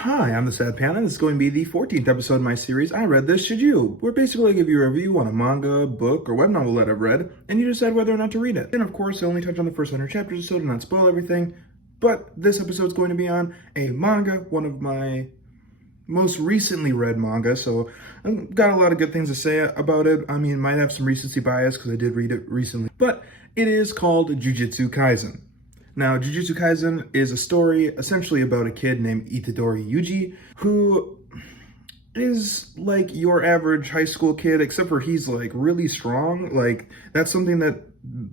Hi, I'm the Sad Panda. This is going to be the 14th episode of my series, I Read This, Should You? Where basically I give you a review on a manga, book, or web novel that I've read, and you decide whether or not to read it. And of course, I only touch on the first 100 chapters so to not spoil everything, but this episode is going to be on a manga, one of my most recently read manga, so I've got a lot of good things to say about it. I mean, might have some recency bias because I did read it recently, but it is called Jujitsu Kaisen. Now, Jujitsu Kaisen is a story essentially about a kid named Itadori Yuji, who is like your average high school kid, except for he's like really strong. Like, that's something that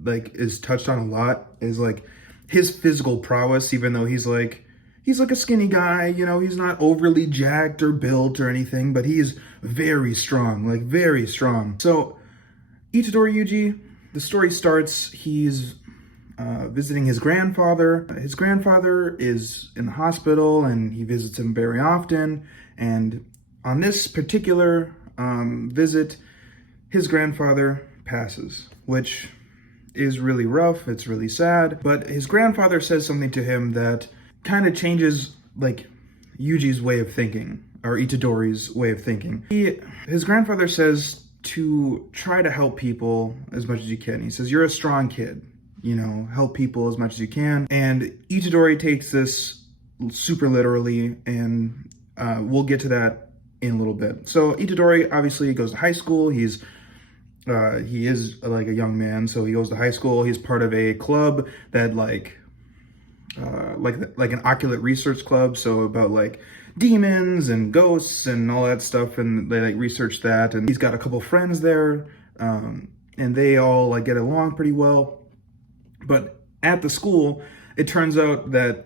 like is touched on a lot, is like his physical prowess, even though he's like a skinny guy, you know, he's not overly jacked or built or anything, but he's very strong, like very strong. So Itadori Yuji, the story starts, he's visiting his grandfather. His grandfather is in the hospital and he visits him very often. And on this particular visit, his grandfather passes, which is really rough. It's really sad. But his grandfather says something to him that kind of changes like Yuji's way of thinking, or Itadori's way of thinking. His grandfather says to try to help people as much as you can. He says, "You're a strong kid. You know, help people as much as you can." And Itadori takes this super literally, and we'll get to that in a little bit. So Itadori obviously goes to high school. He is like a young man, so he goes to high school. He's part of a club that like an occult research club, so about like demons and ghosts and all that stuff, and they like research that. And he's got a couple friends there, and they all like get along pretty well. But at the school, it turns out that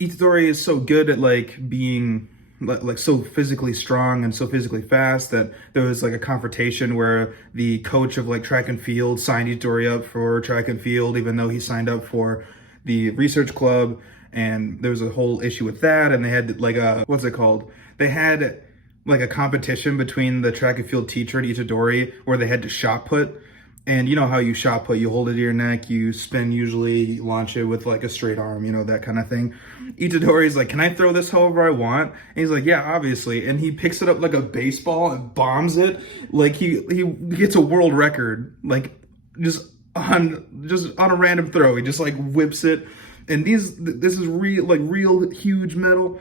Itadori is so good at like being like so physically strong and so physically fast that there was like a confrontation where the coach of like track and field signed Itadori up for track and field, even though he signed up for the research club. And there was a whole issue with that. And they had like what's it called? They had like a competition between the track and field teacher and Itadori where they had to shot put. And you know how you shot put, you hold it to your neck, you spin usually, you launch it with like a straight arm, you know, that kind of thing. Itadori's like, "Can I throw this however I want?" And he's like, "Yeah, obviously." And he picks it up like a baseball and bombs it. Like he gets a world record, like just on a random throw. He just like whips it. And this is real huge metal.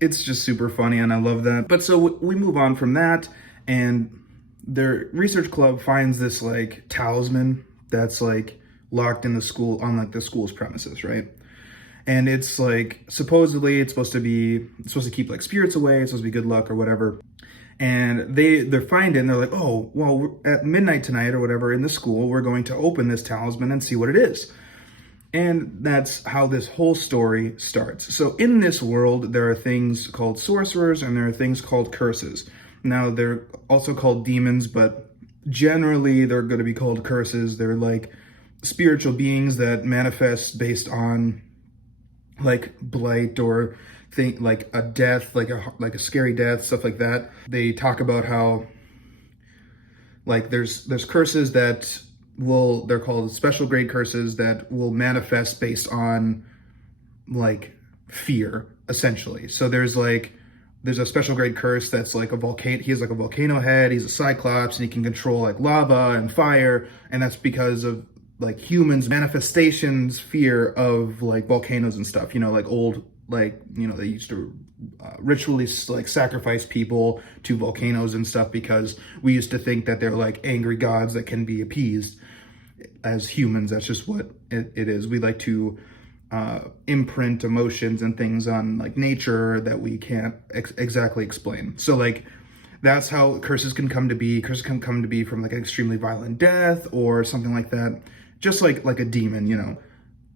It's just super funny and I love that. But so we move on from that, and their research club finds this like talisman that's like locked in the school, on like the school's premises, right? And it's like supposedly it's supposed to keep like spirits away, it's supposed to be good luck or whatever. And they find it and they're like, "Oh, well, at midnight tonight or whatever in the school, we're going to open this talisman and see what it is." And that's how this whole story starts. So in this world, there are things called sorcerers and there are things called curses. Now, they're also called demons, but generally they're going to be called curses. They're like spiritual beings that manifest based on like blight or like a death, like a scary death, stuff like that. They talk about how like there's curses that they're called special grade curses that will manifest based on like fear, essentially. So there's a special grade curse that's like a volcano. He has like a volcano head. He's a cyclops and he can control like lava and fire. And that's because of like humans' manifestations, fear of like volcanoes and stuff, you know, like old, like, you know, they used to ritually like sacrifice people to volcanoes and stuff because we used to think that they're like angry gods that can be appeased. As humans, that's just what it is. We like to imprint emotions and things on like nature that we can't exactly explain. So like that's how curses can come to be. Curses can come to be from like an extremely violent death or something like that. Just like a demon, you know.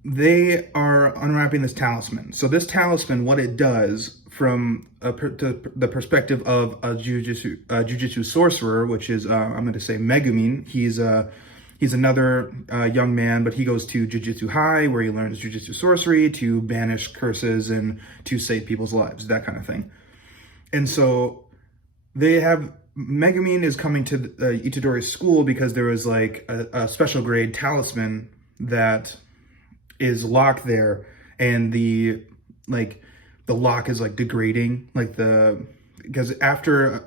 They are unwrapping this talisman. So this talisman, what it does from the perspective of a jujitsu sorcerer, which is I'm going to say Megumin. He's another young man, but he goes to Jujitsu High, where he learns Jujitsu sorcery to banish curses and to save people's lives, that kind of thing. And so Megumin is coming to Itadori's school because there was like a special grade talisman that is locked there, and the like the lock is like degrading, like because after,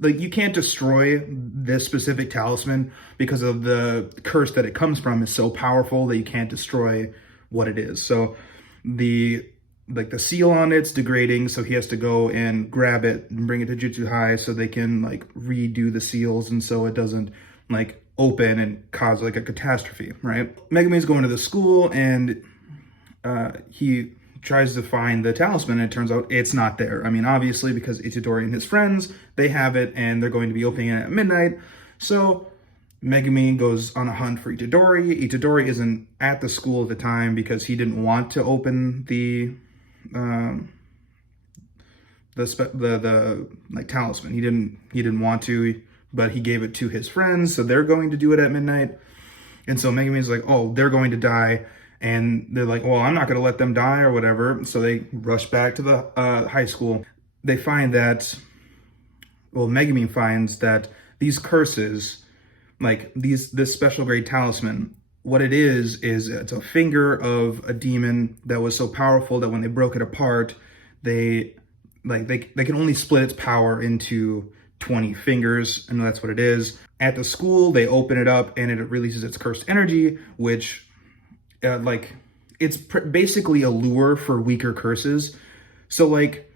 like, you can't destroy this specific talisman because of the curse that it comes from is so powerful that you can't destroy what it is. So the the seal on it's degrading, so he has to go and grab it and bring it to Jutsu High so they can like redo the seals, and so it doesn't like open and cause like a catastrophe, right? Megumin's going to the school, and he tries to find the talisman, and it turns out it's not there. I mean, obviously, because Itadori and his friends, they have it, and they're going to be opening it at midnight. So Megumin goes on a hunt for Itadori. Itadori isn't at the school at the time because he didn't want to open the like talisman. He didn't want to, but he gave it to his friends, so they're going to do it at midnight. And so Megumin's like, oh, they're going to die. And they're like, well, I'm not going to let them die or whatever. So they rush back to the high school. They find that, well, Megumin finds that these curses, like this special grade talisman, what it is it's a finger of a demon that was so powerful that when they broke it apart, they can only split its power into 20 fingers, and that's what it is. At the school, they open it up and it releases its cursed energy, which it's basically a lure for weaker curses. So like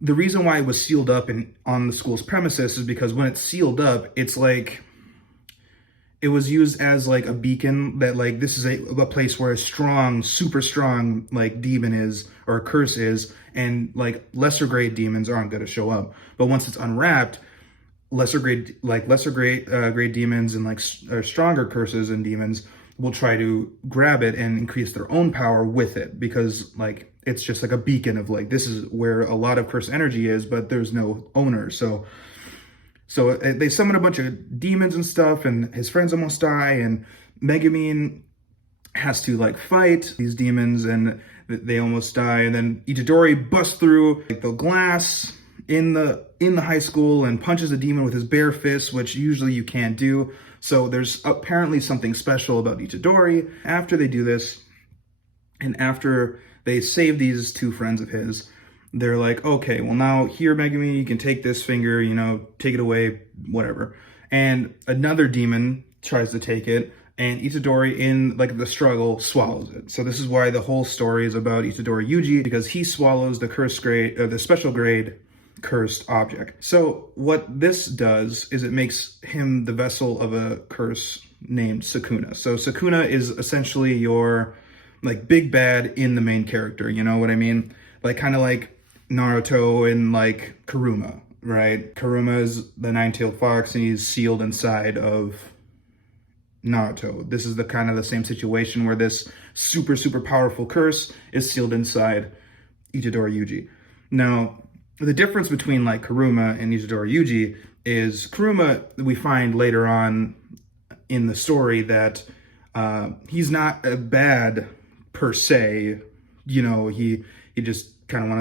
the reason why it was sealed up on the school's premises is because when it's sealed up, it's like it was used as like a beacon that like this is a place where a strong, super strong like demon is, or a curse is, and like lesser grade demons aren't going to show up. But once it's unwrapped, lesser grade demons and like stronger curses and demons will try to grab it and increase their own power with it, because like it's just like a beacon of like this is where a lot of cursed energy is, but there's no owner. So they summon a bunch of demons and stuff, and his friends almost die, and Megumin has to like fight these demons, and they almost die. And then Itadori busts through like the glass in the high school and punches a demon with his bare fist, which usually you can't do. So there's apparently something special about Itadori. After they do this, and after they save these two friends of his, they're like, okay, well now here, Megumin, you can take this finger, take it away, whatever. And another demon tries to take it, and Itadori, in like the struggle, swallows it. So this is why the whole story is about Itadori Yuji, because he swallows the cursed grade, the special grade cursed object. So what this does is it makes him the vessel of a curse named Sukuna. So Sukuna is essentially your like big bad in the main character, you know what I mean? Like kind of like Naruto and like Kuruma, right? Kuruma is the nine-tailed fox, and he's sealed inside of Naruto. This is the kind of the same situation where this super, super powerful curse is sealed inside Itadori Yuji. Now, the difference between like Kuruma and Itadori Yuji is Kuruma, we find later on in the story that he's not bad per se. He just kind of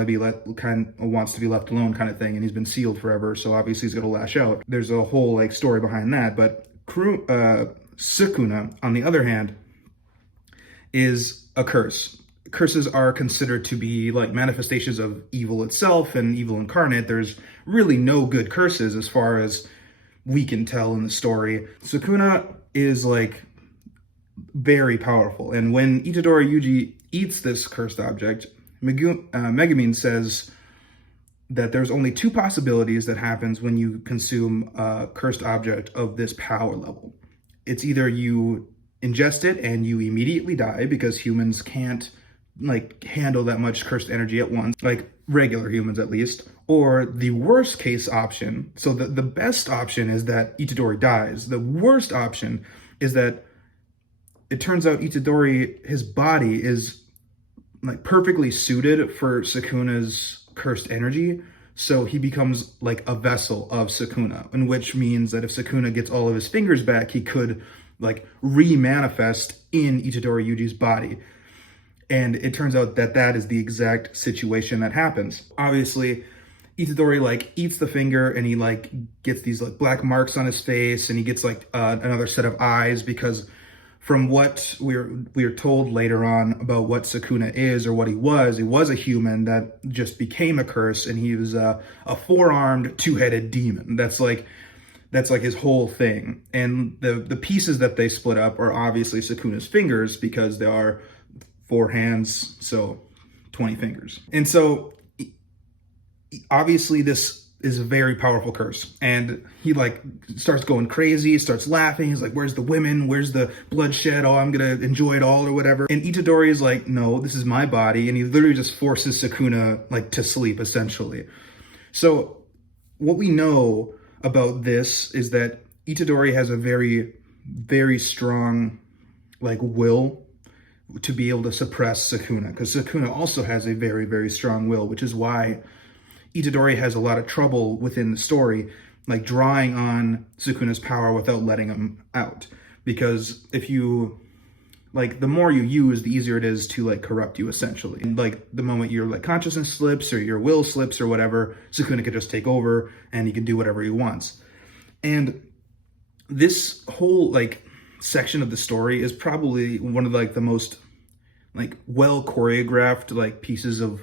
wants to be left alone kind of thing, and he's been sealed forever, so obviously he's going to lash out. There's a whole like story behind that, but Sukuna, on the other hand, is a curse. Curses are considered to be like manifestations of evil itself and evil incarnate. There's really no good curses as far as we can tell in the story. Sukuna is like very powerful, and when Itadori Yuji eats this cursed object, Megumin says that there's only two possibilities that happens when you consume a cursed object of this power level. It's either you ingest it and you immediately die, because humans can't like handle that much cursed energy at once, like regular humans at least, or the worst case option. So the best option is that Itadori dies. The worst option is that it turns out Itadori, his body is like perfectly suited for Sukuna's cursed energy, so he becomes like a vessel of Sukuna, and which means that if Sukuna gets all of his fingers back, he could like re-manifest in Itadori Yuji's body. And it turns out that that is the exact situation that happens. Obviously, Itadori like eats the finger, and he like gets these like black marks on his face, and he gets like another set of eyes, because from what we're told later on about what Sukuna is or what he was a human that just became a curse, and he was a four-armed, two-headed demon. That's like his whole thing. And the pieces that they split up are obviously Sukuna's fingers, because there are 4 hands, so 20 fingers. And so obviously this is a very powerful curse, and he like starts going crazy, starts laughing. He's like, where's the women, where's the bloodshed, oh, I'm gonna enjoy it all or whatever. And Itadori is like, no, this is my body, and he literally just forces Sukuna like to sleep, essentially. So what we know about this is that Itadori has a very, very strong like will to be able to suppress Sukuna, because Sukuna also has a very, very strong will, which is why Itadori has a lot of trouble within the story, like drawing on Sukuna's power without letting him out. Because if you, like, the more you use, the easier it is to like corrupt you, essentially. And like the moment your like consciousness slips or your will slips or whatever, Sukuna can just take over and he can do whatever he wants. And this whole like section of the story is probably one of like the most like well choreographed like pieces of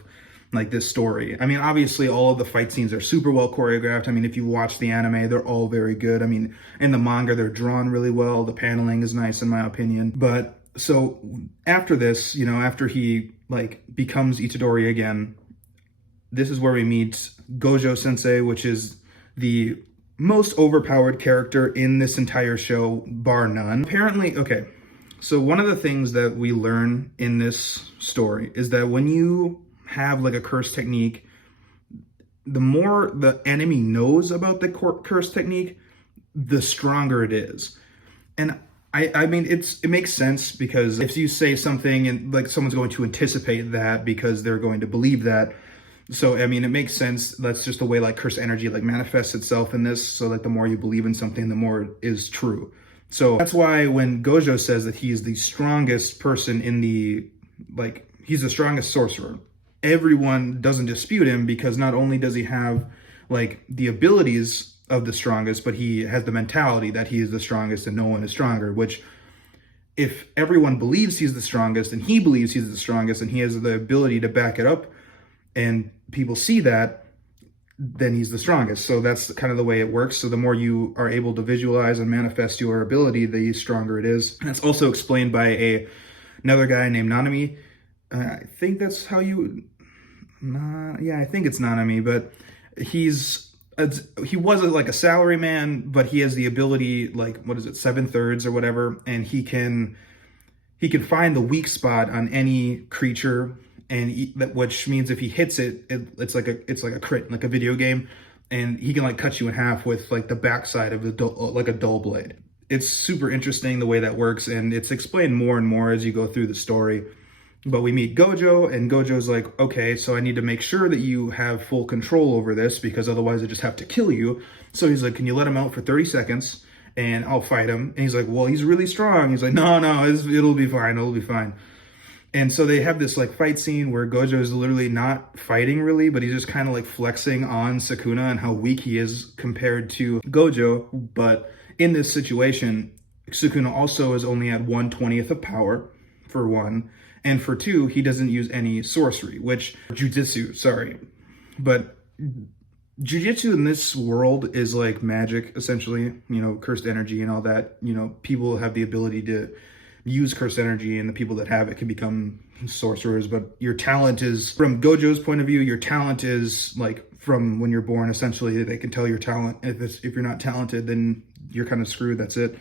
like this story. I mean, obviously all of the fight scenes are super well choreographed. I mean, if you watch the anime, they're all very good. I mean, in the manga, they're drawn really well. The paneling is nice in my opinion. But so after this, you know, after he like becomes Itadori again, this is where we meet Gojo Sensei, which is the most overpowered character in this entire show, bar none. Apparently, okay, so one of the things that we learn in this story is that when you have like a curse technique, the more the enemy knows about the curse technique, the stronger it is. And I mean, it makes sense, because if you say something and like someone's going to anticipate that because they're going to believe that. So, I mean, it makes sense. That's just the way like curse energy like manifests itself in this. So like the more you believe in something, the more it is true. So that's why when Gojo says that he's the strongest person in the, like, he's the strongest sorcerer, everyone doesn't dispute him, because not only does he have like the abilities of the strongest, but he has the mentality that he is the strongest and no one is stronger, which if everyone believes he's the strongest and he believes he's the strongest and he has the ability to back it up and people see that, then he's the strongest. So that's kind of the way it works. So the more you are able to visualize and manifest your ability, the stronger it is. And that's also explained by another guy named Nanami. I think that's how you, yeah, I think it's Nanami, but he was like a salary man, but he has the ability, like, what is it, 7/3 or whatever, and he can find the weak spot on any creature, and which means if he hits it, it's like a crit, like a video game, and he can like cut you in half with like the backside of like a dull blade. It's super interesting the way that works, and it's explained more and more as you go through the story. But we meet Gojo, and Gojo's like, okay, so I need to make sure that you have full control over this, because otherwise I just have to kill you. So he's like, can you let him out for 30 seconds and I'll fight him? And he's like, well, he's really strong. He's like, no, it'll be fine. It'll be fine. And so they have this like fight scene where Gojo is literally not fighting really, but he's just kind of like flexing on Sukuna and how weak he is compared to Gojo. But in this situation, Sukuna also is only at 1/20th of power, for one. And for two, he doesn't use any sorcery, jujitsu, sorry. But jujitsu in this world is like magic, essentially, you know, cursed energy and all that. You know, people have the ability to use cursed energy, and the people that have it can become sorcerers. But your talent is, from Gojo's point of view, your talent is like from when you're born, essentially. They can tell your talent. If you're not talented, then you're kind of screwed, that's it.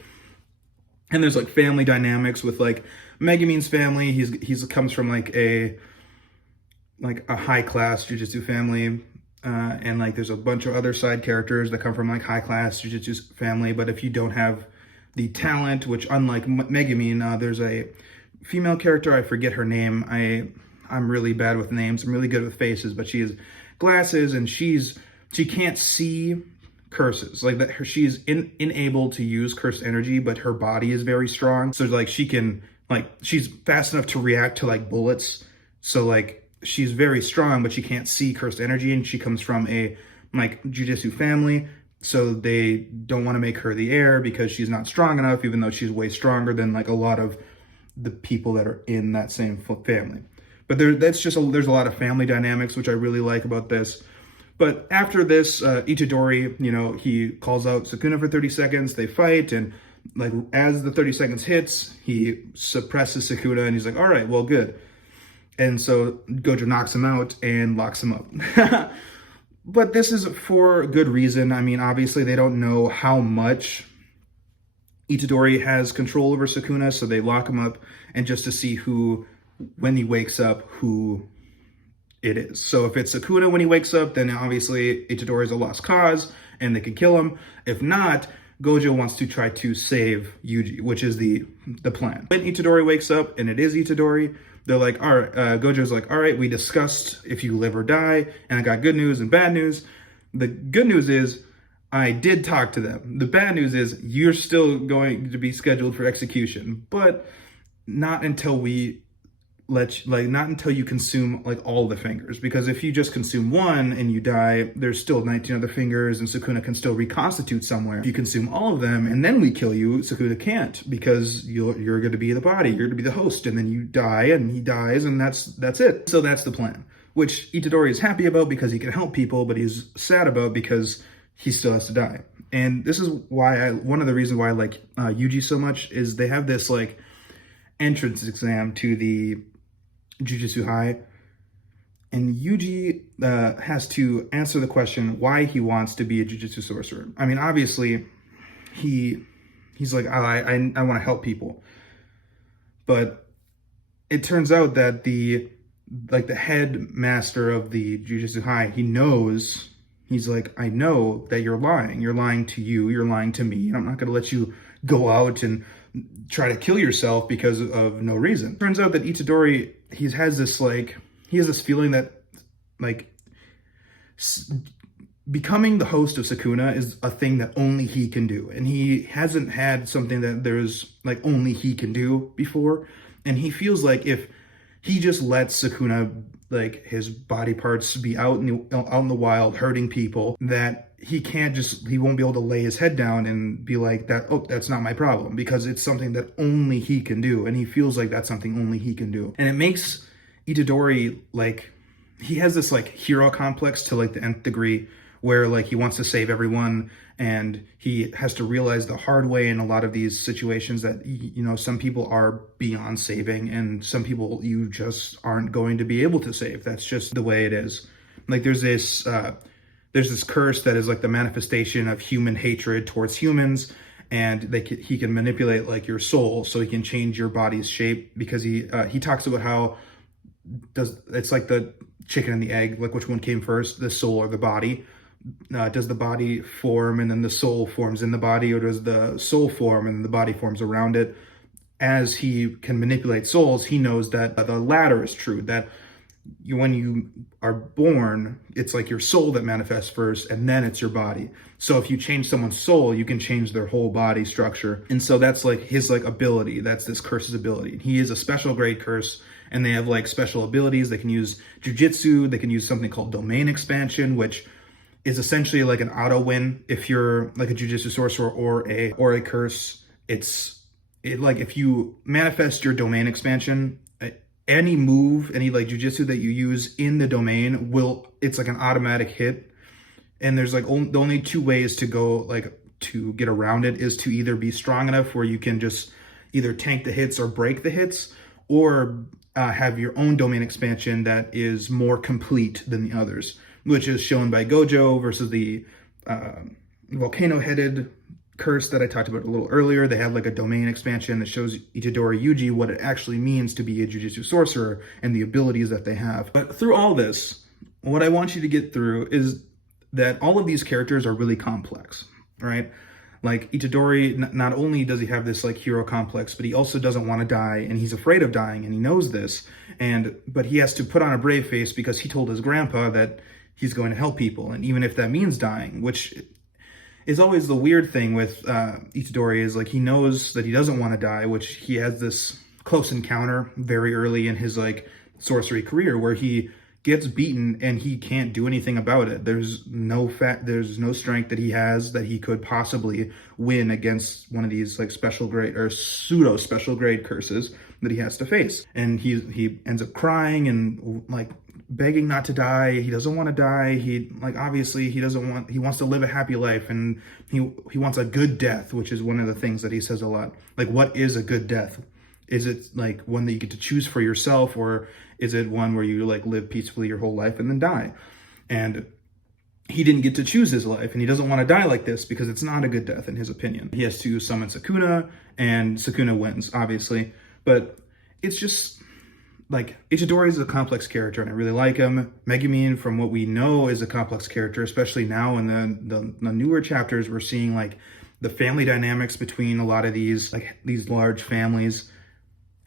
And there's like family dynamics with like Megumin's family. He's comes from like a high class jujitsu family, and like there's a bunch of other side characters that come from like high class jujitsu family. But if you don't have the talent, which unlike Megumin, there's a female character, I forget her name. I'm really bad with names. I'm really good with faces, but she has glasses and she can't see curses, like that. She's unable to use cursed energy, but her body is very strong, so like she can, like, she's fast enough to react to like bullets. So like she's very strong, but she can't see cursed energy, and she comes from a like jujitsu family. So they don't want to make her the heir because she's not strong enough, even though she's way stronger than like a lot of the people that are in that same family. But there's a lot of family dynamics, which I really like about this. But after this, Itadori, he calls out Sukuna for 30 seconds. They fight, and like as the 30 seconds hits, he suppresses Sukuna, and he's like, all right, well, good. And so Gojo knocks him out and locks him up. But this is for good reason. I mean, obviously they don't know how much Itadori has control over Sukuna, so they lock him up, and just to see who, when he wakes up, who it is. So if it's Sukuna when he wakes up, then obviously Itadori is a lost cause, and they can kill him. If not, Gojo wants to try to save Yuji, which is the plan. When Itadori wakes up, and it is Itadori, they're like, all right, Gojo's like, all right, we discussed if you live or die, and I got good news and bad news. The good news is I did talk to them. The bad news is you're still going to be scheduled for execution, but not until we not until you consume like all the fingers, because if you just consume one and you die, there's still 19 other fingers, and Sukuna can still reconstitute somewhere. If you consume all of them and then we kill you, Sukuna can't, because you're going to be the body, you're going to be the host, and then you die and he dies, and that's it. So that's the plan, which Itadori is happy about because he can help people, but he's sad about because he still has to die. And this is why one of the reasons why I like Yuji so much is they have this like entrance exam to the Jujitsu High, and Yuji has to answer the question why he wants to be a Jujitsu sorcerer. I mean, obviously, he's like, I want to help people, but it turns out that the head master of the Jujitsu High, he knows. He's like, I know that you're lying. You're lying to you. You're lying to me. I'm not going to let you go out and try to kill yourself because of no reason. Turns out that Itadori, he has this feeling that like becoming the host of Sukuna is a thing that only he can do, and he hasn't had something that there's like only he can do before, and he feels like if he just lets Sukuna, like his body parts, be out in the wild hurting people, that he won't be able to lay his head down and be like that, oh, that's not my problem, because it's something that only he can do, and he feels like that's something only he can do. And it makes Itadori, like, he has this like hero complex to like the nth degree, where like he wants to save everyone, and he has to realize the hard way in a lot of these situations that, some people are beyond saving, and some people you just aren't going to be able to save. That's just the way it is. Like there's this curse that is like the manifestation of human hatred towards humans, and he can manipulate like your soul, so he can change your body's shape, because he talks about how it's like the chicken and the egg, like which one came first, the soul or the body. Does the body form and then the soul forms in the body, or does the soul form and the body forms around it? As he can manipulate souls, he knows that the latter is true, that when you are born, it's like your soul that manifests first, and then it's your body. So if you change someone's soul, you can change their whole body structure. And so that's like his like ability. That's this curse's ability. He is a special grade curse, and they have like special abilities. They can use jujitsu. They can use something called domain expansion, which is essentially like an auto win if you're like a jujitsu sorcerer or a curse. Like if you manifest your domain expansion, any move, any like jujitsu that you use in the domain it's like an automatic hit. And there's like the only two ways to go, like to get around it, is to either be strong enough where you can just either tank the hits or break the hits, or have your own domain expansion that is more complete than the others, which is shown by Gojo versus the volcano-headed curse that I talked about a little earlier. They have like a domain expansion that shows Itadori Yuji what it actually means to be a Jujitsu sorcerer and the abilities that they have. But through all this, what I want you to get through is that all of these characters are really complex, right? Like Itadori, not only does he have this like hero complex, but he also doesn't want to die, and he's afraid of dying, and he knows this. But he has to put on a brave face because he told his grandpa that he's going to help people, and even if that means dying, which is always the weird thing with Itadori, is like he knows that he doesn't want to die, which he has this close encounter very early in his like sorcery career where he gets beaten and he can't do anything about it. There's no strength that he has that he could possibly win against one of these like special grade or pseudo special grade curses that he has to face. And he ends up crying and like begging not to die. He doesn't want to die. Obviously he wants to live a happy life, and he wants a good death, which is one of the things that he says a lot. Like, what is a good death? Is it like one that you get to choose for yourself, or is it one where you like live peacefully your whole life and then die? And he didn't get to choose his life, and he doesn't want to die like this because it's not a good death in his opinion. He has to summon Sukuna, and Sukuna wins, obviously. But it's just like, Itadori is a complex character, and I really like him. Megumin, from what we know, is a complex character, especially now in the newer chapters. We're seeing like the family dynamics between a lot of these large families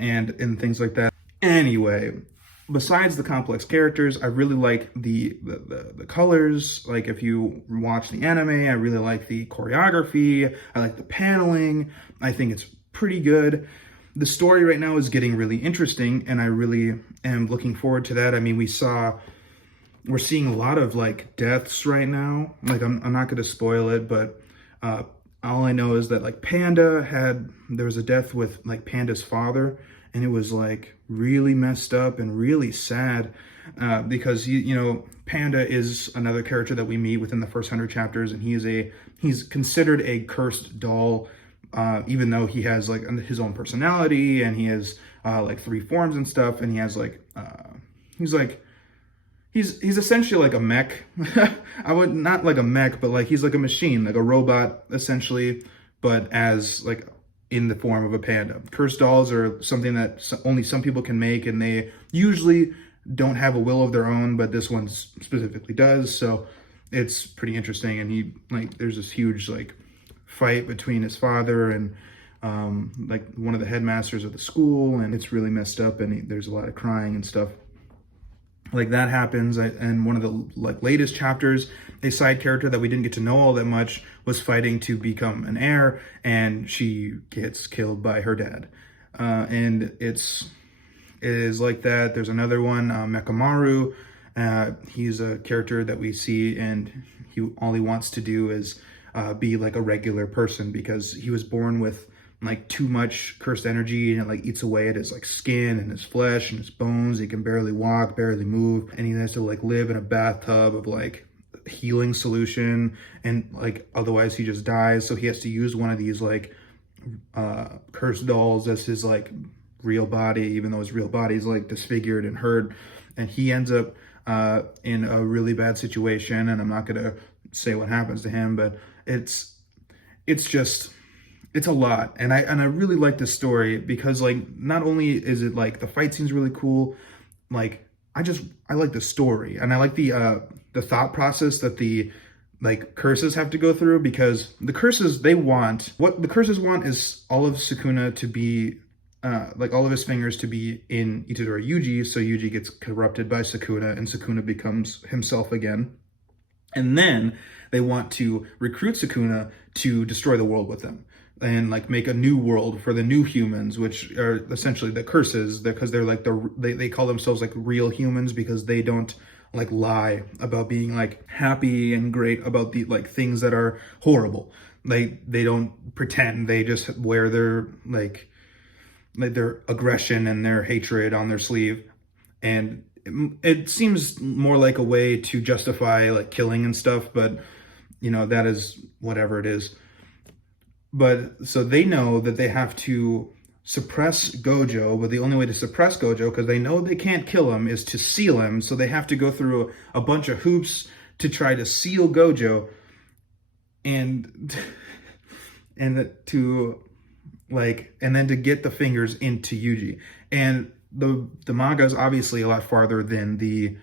and things like that. Anyway, besides the complex characters, I really like the colors. Like, if you watch the anime, I really like the choreography. I like the paneling. I think it's pretty good. The story right now is getting really interesting, and I really am looking forward to that. I mean, we're seeing a lot of like deaths right now. Like, I'm not going to spoil it, but all I know is that like there was a death with like Panda's father, and it was like really messed up and really sad because Panda is another character that we meet within the first 100 chapters, and he's considered a cursed doll. Even though he has like his own personality, and he has like 3 forms and stuff, and he has like he's essentially like a mech. I would not like a mech, but like he's like a machine, like a robot essentially, but as like in the form of a panda. Cursed dolls are something that only some people can make, and they usually don't have a will of their own, but this one specifically does. So it's pretty interesting, and there's this huge like fight between his father and like one of the headmasters of the school, and it's really messed up, and there's a lot of crying and stuff like that happens. And one of the like latest chapters, a side character that we didn't get to know all that much was fighting to become an heir, and she gets killed by her dad. And it is like that. There's another one, Mekamaru. He's a character that we see, and all he wants to do is be like a regular person, because he was born with like too much cursed energy, and it like eats away at his like skin and his flesh and his bones. He can barely walk, barely move, and he has to like live in a bathtub of like healing solution, and like otherwise he just dies. So he has to use one of these like cursed dolls as his like real body, even though his real body is like disfigured and hurt, and he ends up in a really bad situation. And I'm not gonna say what happens to him, but it's a lot. And I really like this story because like not only is it like the fight scene's really cool, like I like the story, and I like the thought process that the like curses have to go through, because the curses want is all of Sukuna to be like all of his fingers to be in Itadori Yuji, so Yuji gets corrupted by Sukuna, and Sukuna becomes himself again. And then they want to recruit Sukuna to destroy the world with them, and like make a new world for the new humans, which are essentially the curses, because they're like they call themselves like real humans, because they don't like lie about being like happy and great about the like things that are horrible. They don't pretend. They just wear their like their aggression and their hatred on their sleeve. And it seems more like a way to justify like killing and stuff, but that is whatever it is. But so they know that they have to suppress Gojo, but the only way to suppress Gojo, because they know they can't kill him, is to seal him. So they have to go through a bunch of hoops to try to seal Gojo, and then to get the fingers into Yuji. And the manga is obviously a lot farther than the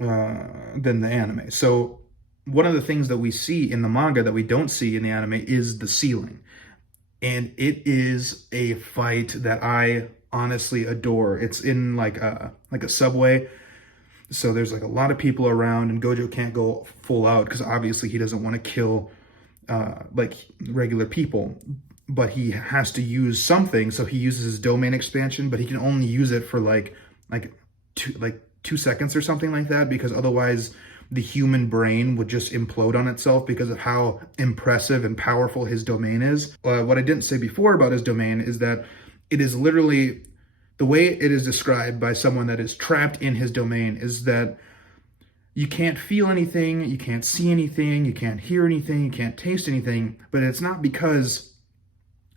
anime. So one of the things that we see in the manga that we don't see in the anime is the sealing. And it is a fight that I honestly adore. It's in like a subway. So there's like a lot of people around, and Gojo can't go full out because obviously he doesn't want to kill like regular people, but he has to use something. So he uses his domain expansion, but he can only use it for like 2 seconds or something like that, because otherwise the human brain would just implode on itself because of how impressive and powerful his domain is. What I didn't say before about his domain is that it is literally, the way it is described by someone that is trapped in his domain is that you can't feel anything, you can't see anything, you can't hear anything, you can't taste anything, but it's not because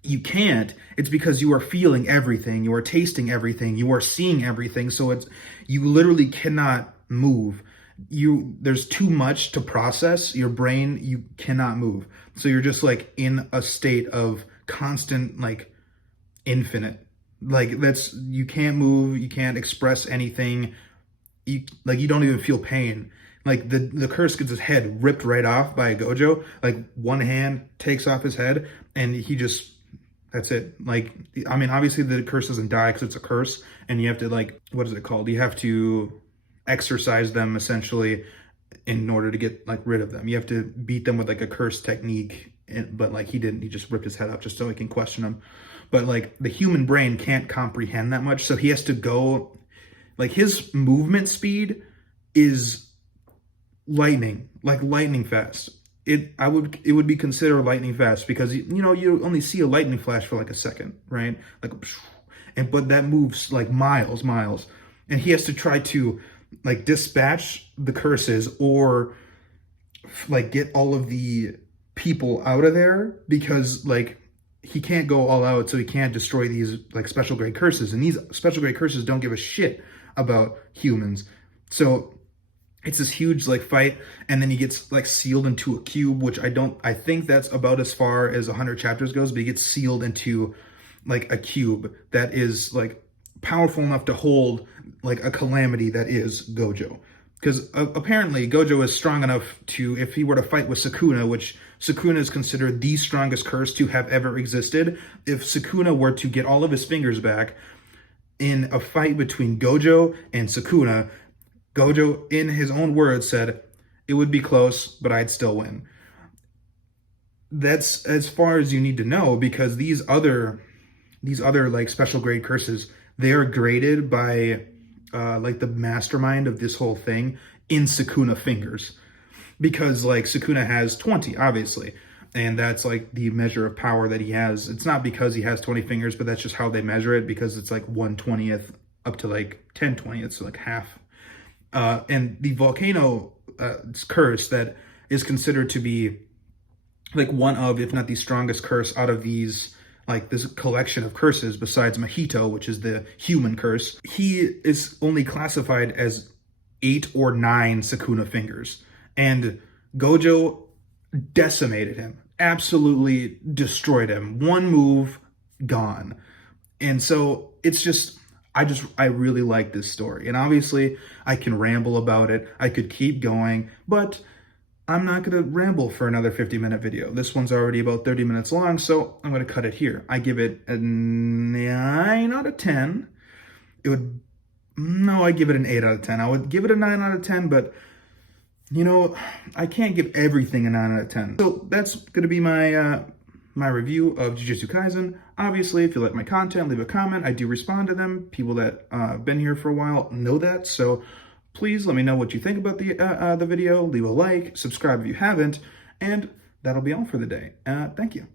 you can't, it's because you are feeling everything, you are tasting everything, you are seeing everything. So you literally cannot move. There's too much to process. Your brain, you cannot move. So you're just like in a state of constant, like, infinite. Like, you can't move, you can't express anything. You don't even feel pain. Like the curse gets his head ripped right off by Gojo. Like, one hand takes off his head and that's it. Like, I mean, obviously the curse doesn't die because it's a curse, and you have to, like, what is it called? You have to exercise them essentially in order to get, like, rid of them. You have to beat them with, like, a curse technique, but like he didn't. He just ripped his head off just so he can question them. But like the human brain can't comprehend that much, so he has to go, like, his movement speed is lightning fast. It would be considered lightning fast because you only see a lightning flash for like a second, right? Like, but that moves like miles, and he has to try to, like, dispatch the curses or like get all of the people out of there, because like he can't go all out, so he can't destroy these, like, special grade curses, and these special grade curses don't give a shit about humans. So it's this huge, like, fight, and then he gets, like, sealed into a cube, which I think that's about as far as 100 chapters goes, but he gets sealed into, like, a cube that is, like, powerful enough to hold, like, a calamity that is Gojo. Because apparently Gojo is strong enough to, if he were to fight with Sukuna, which Sukuna is considered the strongest curse to have ever existed, if Sukuna were to get all of his fingers back in a fight between Gojo and Sukuna, Gojo, in his own words, said, "It would be close, but I'd still win." That's as far as you need to know, because these other like special grade curses, they are graded by like the mastermind of this whole thing in Sukuna fingers, because like Sukuna has 20, obviously, and that's like the measure of power that he has. It's not because he has 20 fingers, but that's just how they measure it, because it's like 1/20th up to like 10/20th, so like half. And the volcano curse that is considered to be like one of, if not the strongest curse out of these, like this collection of curses besides Mahito, which is the human curse, he is only classified as 8 or 9 Sukuna fingers. And Gojo decimated him, absolutely destroyed him. One move, gone. And so it's just, I really like this story. And obviously I can ramble about it. I could keep going, but I'm not going to ramble for another 50-minute video. This one's already about 30 minutes long, so I'm going to cut it here. I give it a 9 out of 10. I give it an 8 out of 10. I would give it a 9 out of 10, but I can't give everything a 9 out of 10. So that's going to be my my review of Jujutsu Kaisen. Obviously, if you like my content, leave a comment. I do respond to them. People that have been here for a while know that. So please let me know what you think about the video. Leave a like, subscribe if you haven't, and that'll be all for the day. Thank you.